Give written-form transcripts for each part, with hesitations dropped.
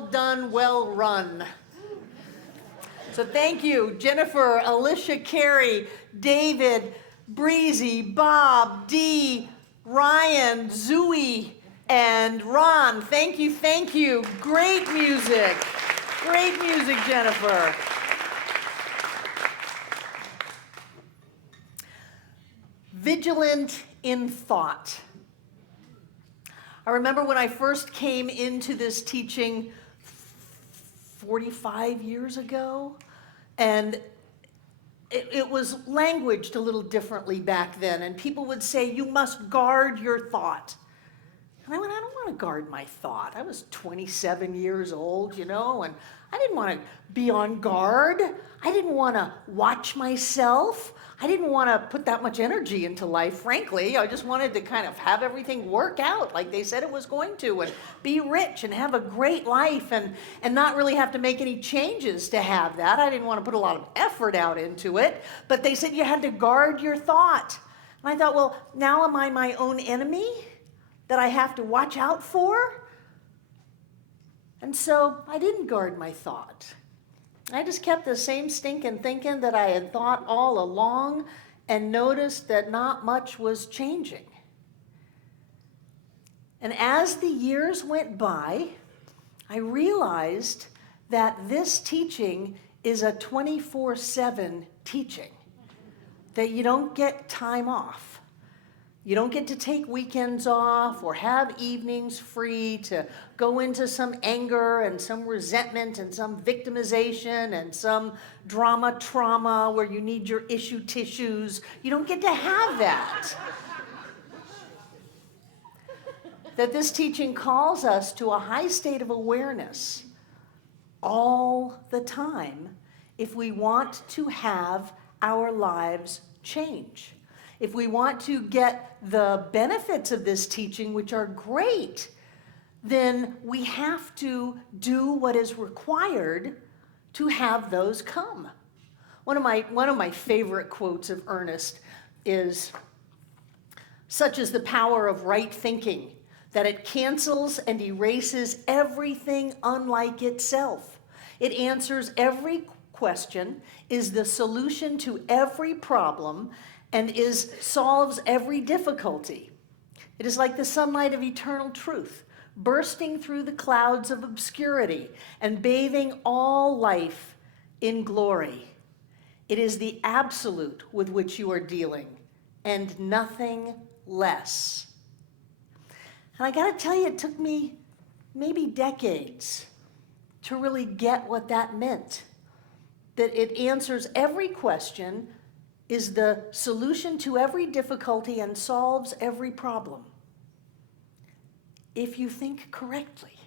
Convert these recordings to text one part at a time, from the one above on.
done, well run. So thank you, Jennifer, Alicia, Carey, David, Breezy, Bob, Dee, Ryan, Zooey, and Ron. Thank you, thank you. Great music. Great music, Jennifer. Vigilant in thought. I remember when I first came into this teaching 45 years ago, and it was languaged a little differently back then, and people would say, you must guard your thought. And I went, I don't want to guard my thought. I was 27 years old, and I didn't want to be on guard. I didn't want to watch myself. I didn't want to put that much energy into life, frankly. I just wanted to kind of have everything work out like they said it was going to, and be rich and have a great life and not really have to make any changes to have that. I didn't want to put a lot of effort out into it, but they said you had to guard your thought. And I thought, well, now am I my own enemy that I have to watch out for? And so I didn't guard my thought. I just kept the same stinking thinking that I had thought all along and noticed that not much was changing. And as the years went by, I realized that this teaching is a 24/7 teaching, that you don't get time off. You don't get to take weekends off or have evenings free to go into some anger and some resentment and some victimization and some trauma where you need your issue tissues. You don't get to have that. That this teaching calls us to a high state of awareness all the time if we want to have our lives change. If we want to get the benefits of this teaching, which are great, then we have to do what is required to have those come. One of my favorite quotes of Ernest is, "Such is the power of right thinking, that it cancels and erases everything unlike itself. It answers every question, is the solution to every problem, and solves every difficulty. It is like the sunlight of eternal truth, bursting through the clouds of obscurity and bathing all life in glory. It is the absolute with which you are dealing, and nothing less." And I gotta tell you, it took me maybe decades to really get what that meant. That it answers every question, is the solution to every difficulty, and solves every problem. If you think correctly.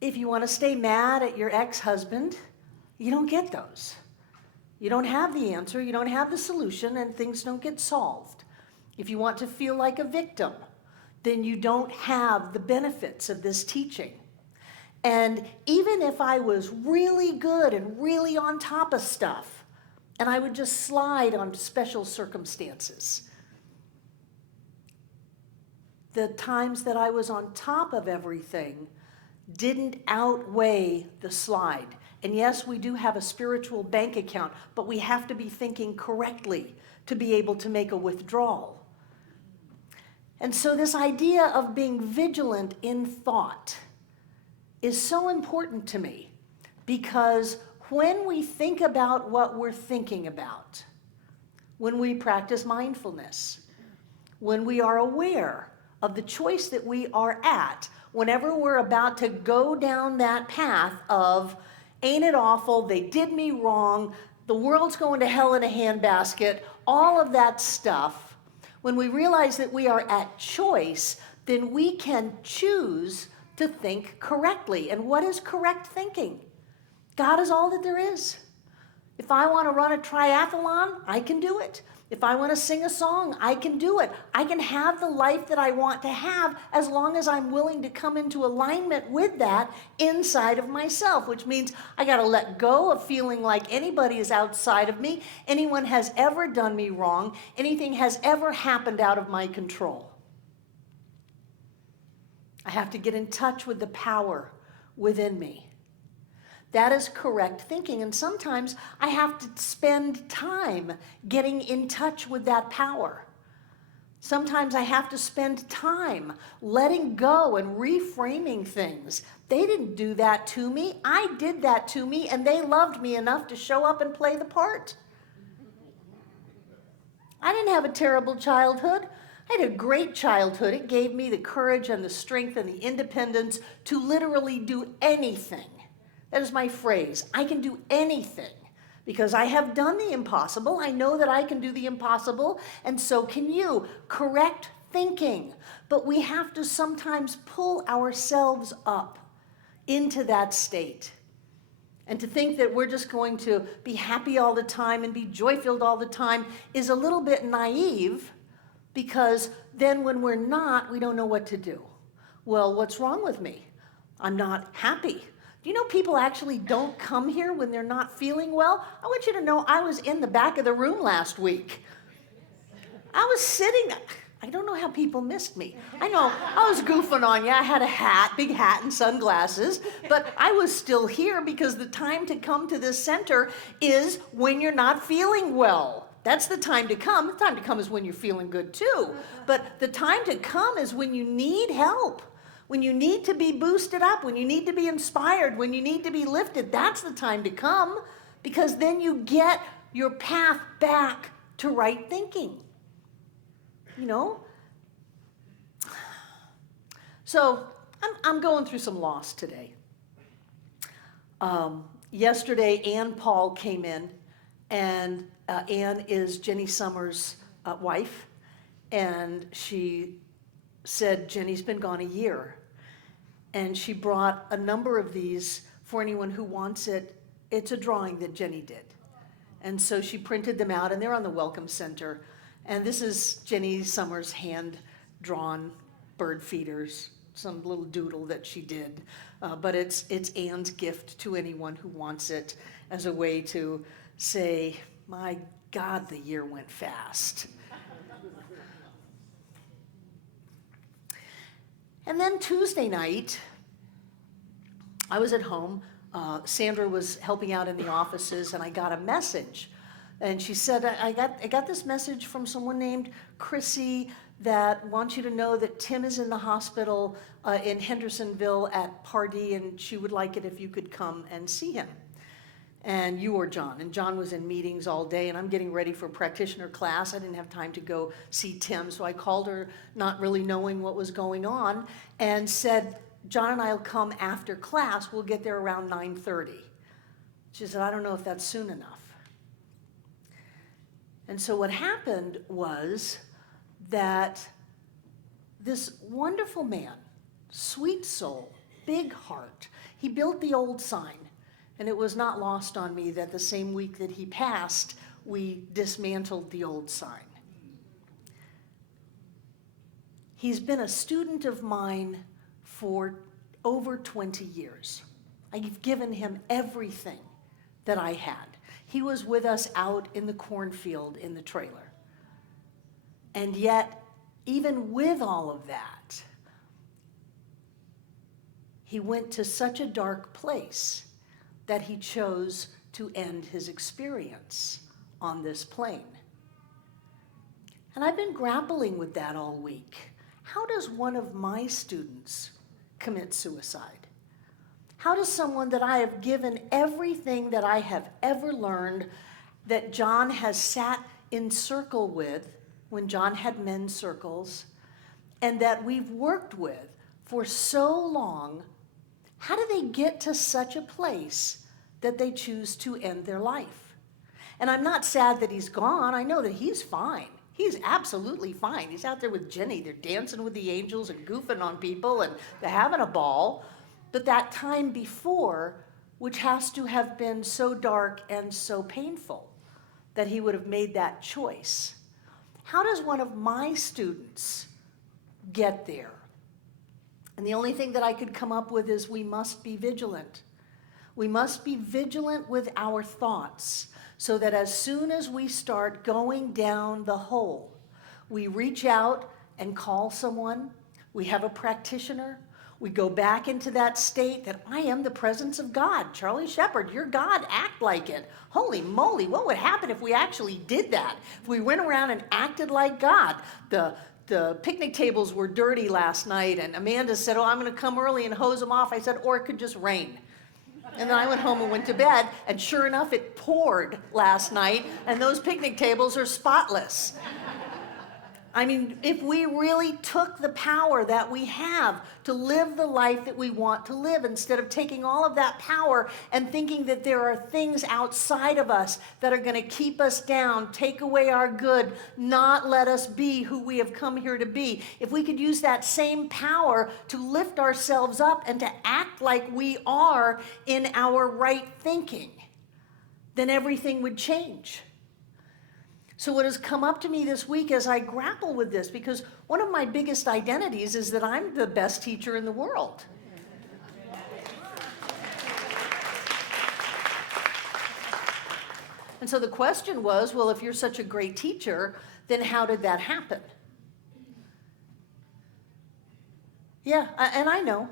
If you want to stay mad at your ex-husband, you don't get those. You don't have the answer, you don't have the solution, and things don't get solved. If you want to feel like a victim, then you don't have the benefits of this teaching. And even if I was really good and really on top of stuff, and I would just slide on special circumstances, the times that I was on top of everything didn't outweigh the slide. And yes, we do have a spiritual bank account, but we have to be thinking correctly to be able to make a withdrawal. And so this idea of being vigilant in thought is so important to me, because when we think about what we're thinking about, when we practice mindfulness, when we are aware of the choice that we are at, whenever we're about to go down that path of, ain't it awful, they did me wrong, the world's going to hell in a handbasket, all of that stuff, when we realize that we are at choice, then we can choose to think correctly. And what is correct thinking? God is all that there is. If I want to run a triathlon, I can do it. If I want to sing a song, I can do it. I can have the life that I want to have as long as I'm willing to come into alignment with that inside of myself, which means I got to let go of feeling like anybody is outside of me, anyone has ever done me wrong, anything has ever happened out of my control. I have to get in touch with the power within me. That is correct thinking, and sometimes I have to spend time getting in touch with that power. Sometimes I have to spend time letting go and reframing things. They didn't do that to me. I did that to me, and they loved me enough to show up and play the part. I didn't have a terrible childhood. I had a great childhood. It gave me the courage and the strength and the independence to literally do anything. That is my phrase. I can do anything because I have done the impossible. I know that I can do the impossible, and so can you. Correct thinking. But we have to sometimes pull ourselves up into that state. And to think that we're just going to be happy all the time and be joy-filled all the time is a little bit naive, because then when we're not, we don't know what to do. Well, what's wrong with me? I'm not happy. Do you know people actually don't come here when they're not feeling well? I want you to know I was in the back of the room last week. I was sitting, I don't know how people missed me. I know, I was goofing on you. I had a hat, big hat and sunglasses, but I was still here because the time to come to this center is when you're not feeling well. That's the time to come. The time to come is when you're feeling good too. But the time to come is when you need help, when you need to be boosted up, when you need to be inspired, when you need to be lifted. That's the time to come, because then you get your path back to right thinking. You know? So I'm going through some loss today. Yesterday, Ann Paul came in, and Ann is Jenny Summers' wife, and she said, Jenny's been gone a year. And she brought a number of these for anyone who wants it. It's a drawing that Jenny did. And so she printed them out, and they're on the Welcome Center. And this is Jenny Summers' hand-drawn bird feeders, some little doodle that she did. But it's Ann's gift to anyone who wants it, as a way to say, my God, the year went fast. And then Tuesday night, I was at home. Sandra was helping out in the offices, and I got a message. And she said, I got this message from someone named Chrissy that wants you to know that Tim is in the hospital in Hendersonville at Pardee, and she would like it if you could come and see him. And you or John. And John was in meetings all day, and I'm getting ready for practitioner class. I didn't have time to go see Tim, so I called her, not really knowing what was going on, and said, John and I will come after class. We'll get there around 9:30. She said, I don't know if that's soon enough. And so what happened was that this wonderful man, sweet soul, big heart, he built the old sign. And it was not lost on me that the same week that he passed, we dismantled the old sign. He's been a student of mine for over 20 years. I've given him everything that I had. He was with us out in the cornfield in the trailer. And yet, even with all of that, he went to such a dark place that he chose to end his experience on this plane. And I've been grappling with that all week. How does one of my students commit suicide? How does someone that I have given everything that I have ever learned, that John has sat in circle with when John had men's circles, and that we've worked with for so long, how do they get to such a place that they choose to end their life? And I'm not sad that he's gone. I know that he's fine. He's absolutely fine. He's out there with Jenny. They're dancing with the angels and goofing on people, and they're having a ball. But that time before, which has to have been so dark and so painful, that he would have made that choice. How does one of my students get there? And the only thing that I could come up with is we must be vigilant. We must be vigilant with our thoughts, so that as soon as we start going down the hole, we reach out and call someone. We have a practitioner. We go back into that state that I am the presence of God. Charlie Shepherd, you're God, act like it. Holy moly, what would happen if we actually did that? If we went around and acted like God. The picnic tables were dirty last night, and Amanda said, oh, I'm going to come early and hose them off. I said, or it could just rain. And then I went home and went to bed, and sure enough, it poured last night, and those picnic tables are spotless. I mean, if we really took the power that we have to live the life that we want to live, instead of taking all of that power and thinking that there are things outside of us that are going to keep us down, take away our good, not let us be who we have come here to be. If we could use that same power to lift ourselves up and to act like we are in our right thinking, then everything would change. So what has come up to me this week as I grapple with this, because one of my biggest identities is that I'm the best teacher in the world. And so the question was, well, if you're such a great teacher, then how did that happen? Yeah, and I know.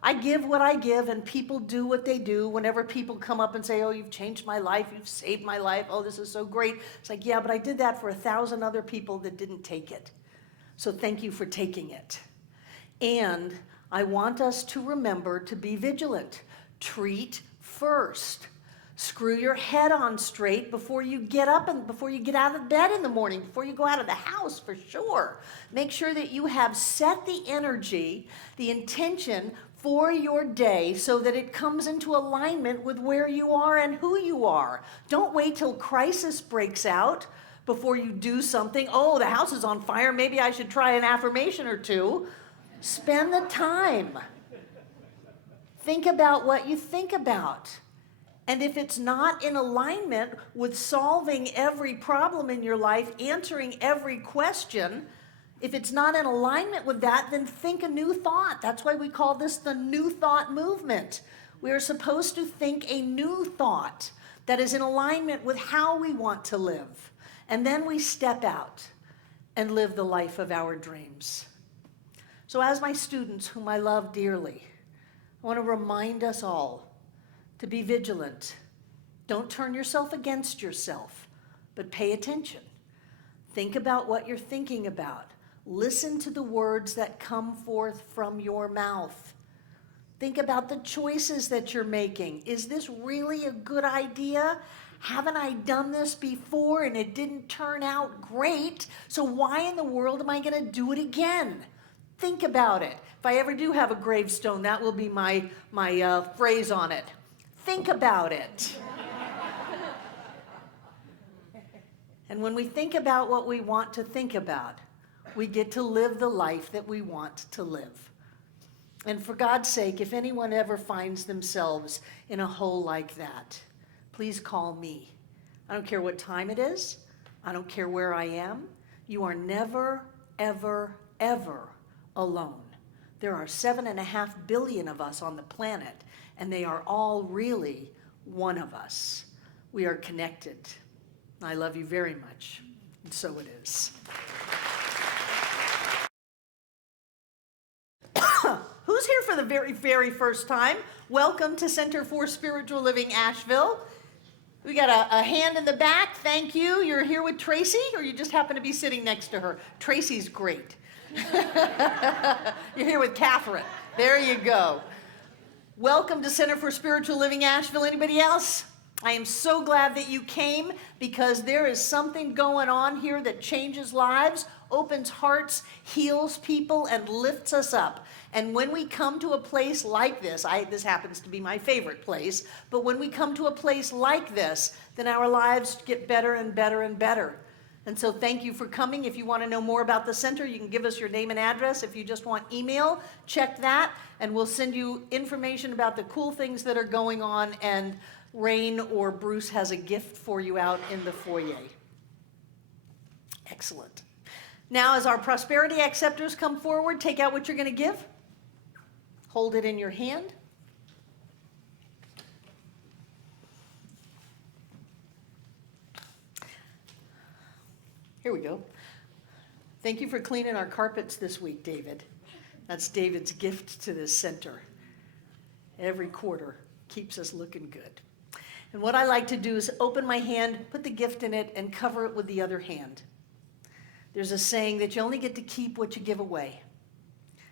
I give what I give, and people do what they do. Whenever people come up and say, oh, you've changed my life, you've saved my life, oh, this is so great. It's like, yeah, but I did that for 1,000 other people that didn't take it. So thank you for taking it. And I want us to remember to be vigilant. Treat first. Screw your head on straight before you get up and before you get out of bed in the morning, before you go out of the house, for sure. Make sure that you have set the energy, the intention for your day so that it comes into alignment with where you are and who you are. Don't wait till crisis breaks out before you do something. Oh, the house is on fire. Maybe I should try an affirmation or two. Spend the time. Think about what you think about. And if it's not in alignment with solving every problem in your life, answering every question, if it's not in alignment with that, then think a new thought. That's why we call this the New Thought Movement. We are supposed to think a new thought that is in alignment with how we want to live. And then we step out and live the life of our dreams. So as my students, whom I love dearly, I want to remind us all to be vigilant. Don't turn yourself against yourself, but pay attention. Think about what you're thinking about. Listen to the words that come forth from your mouth. Think about the choices that you're making. Is this really a good idea? Haven't I done this before and it didn't turn out great? So why in the world am I going to do it again? Think about it. If I ever do have a gravestone, that will be my phrase on it. Think about it. And when we think about what we want to think about, we get to live the life that we want to live. And for God's sake, if anyone ever finds themselves in a hole like that, please call me. I don't care what time it is. I don't care where I am. You are never, ever, ever alone. There are 7.5 billion of us on the planet, and they are all really one of us. We are connected. I love you very much, and so it is. Who's here for the very, very first time? Welcome to Center for Spiritual Living Asheville. We got a hand in the back. Thank you. You're here with Tracy, or you just happen to be sitting next to her? Tracy's great. You're here with Catherine. There you go. Welcome to Center for Spiritual Living Asheville. Anybody else? I am so glad that you came, because there is something going on here that changes lives, opens hearts, heals people, and lifts us up. And when we come to a place like this, this happens to be my favorite place, but when we come to a place like this, then our lives get better and better and better. And so thank you for coming. If you want to know more about the center, you can give us your name and address. If you just want email, check that, and we'll send you information about the cool things that are going on, and Rain or Bruce has a gift for you out in the foyer. Excellent. Now, as our prosperity acceptors come forward, take out what you're going to give. Hold it in your hand. Here we go. Thank you for cleaning our carpets this week, David. That's David's gift to this center. Every quarter keeps us looking good. And what I like to do is open my hand, put the gift in it, and cover it with the other hand. There's a saying that you only get to keep what you give away.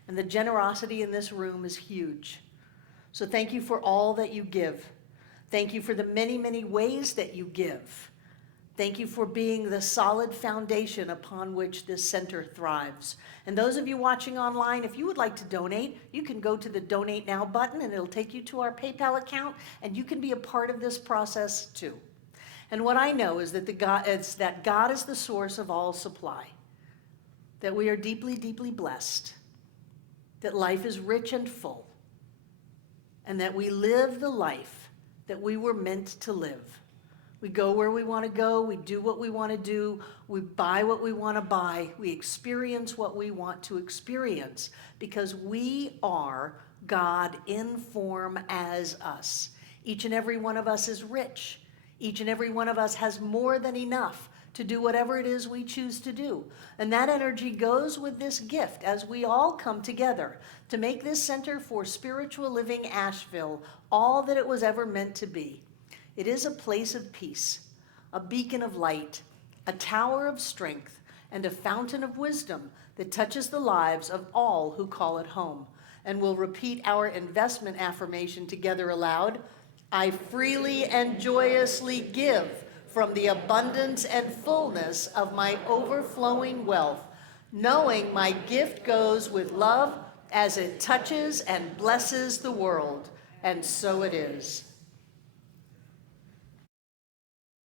And the generosity in this room is huge. So thank you for all that you give. Thank you for the many, many ways that you give. Thank you for being the solid foundation upon which this center thrives. And those of you watching online, if you would like to donate, you can go to the Donate Now button and it'll take you to our PayPal account, and you can be a part of this process too. And what I know is that God is the source of all supply, that we are deeply, deeply blessed, that life is rich and full, and that we live the life that we were meant to live. We go where we want to go, we do what we want to do, we buy what we want to buy, we experience what we want to experience, because we are God in form as us. Each and every one of us is rich. Each and every one of us has more than enough to do whatever it is we choose to do. And that energy goes with this gift as we all come together to make this Center for Spiritual Living Asheville all that it was ever meant to be. It is a place of peace, a beacon of light, a tower of strength, and a fountain of wisdom that touches the lives of all who call it home. And we'll repeat our investment affirmation together aloud. I freely and joyously give from the abundance and fullness of my overflowing wealth, knowing my gift goes with love as it touches and blesses the world. And so it is.